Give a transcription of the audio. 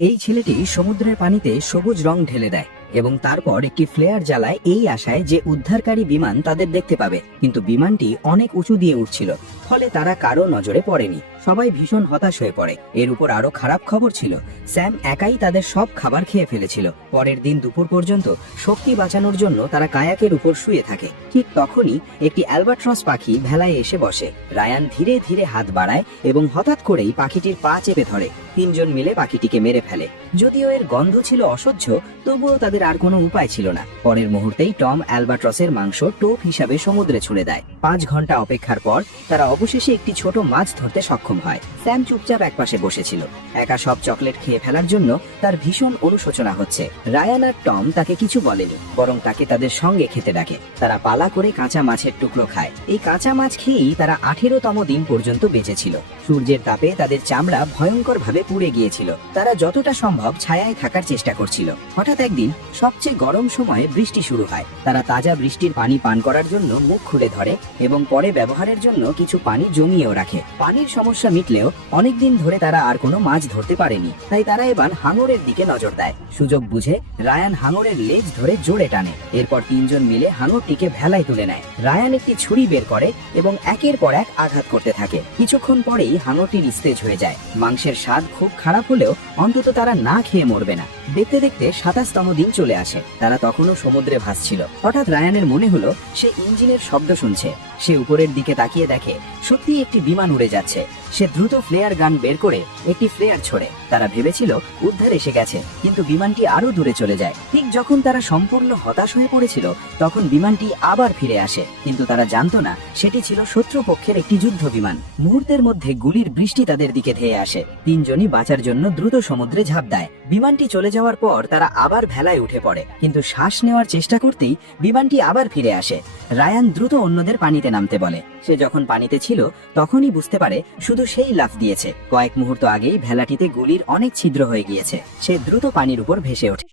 এই ছেলেটি সমুদ্রের পানিতে সবুজ রং ঢেলে দেয় এবং তারপর একটি ফ্লেয়ার জ্বালায় এই আশায় যে উদ্ধারকারী বিমান তাদের দেখতে পাবে, কিন্তু বিমানটি অনেক উঁচু দিয়ে উঠছিল, ফলে তারা কারো নজরে পড়েনি। সবাই ভীষণ হতাশ হয়ে পড়ে। এর উপর আরো খারাপ খবর ছিল, স্যাম একাই তাদের সব খাবার খেয়ে ফেলেছিল। পরের দিন দুপুর পর্যন্ত শক্তি বাঁচানোর জন্য তারা কায়াকের উপর শুয়ে থাকে। ঠিক তখনই একটি অ্যালবাট্রস পাখি ভেলায় এসে বসে। রায়ান ধীরে ধীরে হাত বাড়ায় এবং হঠাৎ করেই পাখিটির পা চেপে ধরে। তিনজন মিলে পাখিটিকে মেরে ফেলে। যদিও এর গন্ধ ছিল অসহ্য, তবুও তাদের আর কোনো উপায় ছিল না। পরের মুহূর্তেই টম অ্যালবাট্রসের মাংস টোপ হিসাবে সমুদ্রে ছুড়ে দেয়। 5 ঘন্টা অপেক্ষার পর তারা অবশেষে একটি ছোট মাছ ধরতে সক্ষম হয়। স্যাম চুপচাপ একপাশে বসেছিল, একা সব চকলেট খেয়ে ফেলার জন্য তার ভীষণ অনুশোচনা হচ্ছে। রায়ান আর টম তাকে কিছু বলেনি, বরং তাকে তাদের সঙ্গে খেতে ডাকে। তারা পালা করে কাঁচা মাছের টুকরো খায়। এই কাঁচা মাছ খেয়েই তারা 18তম দিন পর্যন্ত বেঁচে ছিল। সূর্যের তাপে তাদের চামড়া ভয়ঙ্কর ভাবে পুড়ে গিয়েছিল। তারা যতটা সম্ভব ছায়ায় থাকার চেষ্টা করছিল। হঠাৎ একদিন সবচেয়ে গরম সময়ে বৃষ্টি শুরু হয়। তারা তাজা বৃষ্টির পানি পান করার জন্য মুখ খুলে ধরে এবং পরে ব্যবহারের জন্য কিছু পানি জমিয়েও রাখে। পানির সমস্যা মিটলেও অনেকদিন ধরে তারা আর কোনো মাছ ধরতে পারেনি, তাই তারা এবার হাঙরের দিকে নজর দেয়। সুযোগ বুঝে রায়ান হাঙরের লেজ ধরে জোরে টানে। এরপর তিনজন মিলে হাঙরটিকে ভেলায় তুলে নেয়। রায়ান একটি ছুরি বের করে এবং একের পর এক আঘাত করতে থাকে। কিছুক্ষণ পরেই হাঙরটি নিস্তেজ হয়ে যায়। মাংসের স্বাদ খুব খারাপ হলেও অন্তত তারা না খেয়ে মরবে না। দেখতে দেখতে 27তম দিন চলে আসে। তারা তখনও সমুদ্রে ভাসছিল। হঠাৎ রায়ানের মনে হলো সে ইঞ্জিনের শব্দ শুনছে। সে উপরের দিকে তাকিয়ে দেখে সত্যি একটি বিমান উড়ে যাচ্ছে। সে দ্রুত ফ্লেয়ার গান বের করে একটি ফ্লেয়ার ছোড়ে। তারা ভেবেছিল উদ্ধার এসে গেছে, কিন্তু বিমানটি আরো দূরে চলে যায়। ঠিক যখন তারা সম্পূর্ণ হতাশ হয়ে পড়েছিল, তখন বিমানটি আবার ফিরে আসে। কিন্তু তারা জানতো না সেটি ছিল শত্রুপক্ষের একটি যুদ্ধ বিমান। মুহূর্তের মধ্যে গুলির বৃষ্টি তাদের দিকে ধেয়ে আসে। তিনজনই বাঁচার জন্য দ্রুত সমুদ্রে ঝাঁপ দেয়। বিমানটি চলে যাওয়ার পর তারা আবার ভেলায় উঠে পড়ে, কিন্তু শ্বাস নেওয়ার চেষ্টা করতেই বিমানটি আবার ফিরে আসে। রায়ান দ্রুত অন্যদের পানিতে নামতে বলে। সে যখন পানিতে ছিল তখনই বুঝতে পারে শুধু সেই লাফ দিয়েছে। কয়েক মুহূর্ত আগেই ভেলাটিতে গুলির অনেক ছিদ্র হয়ে গিয়েছে। সে দ্রুত পানির উপর ভেসে ওঠে।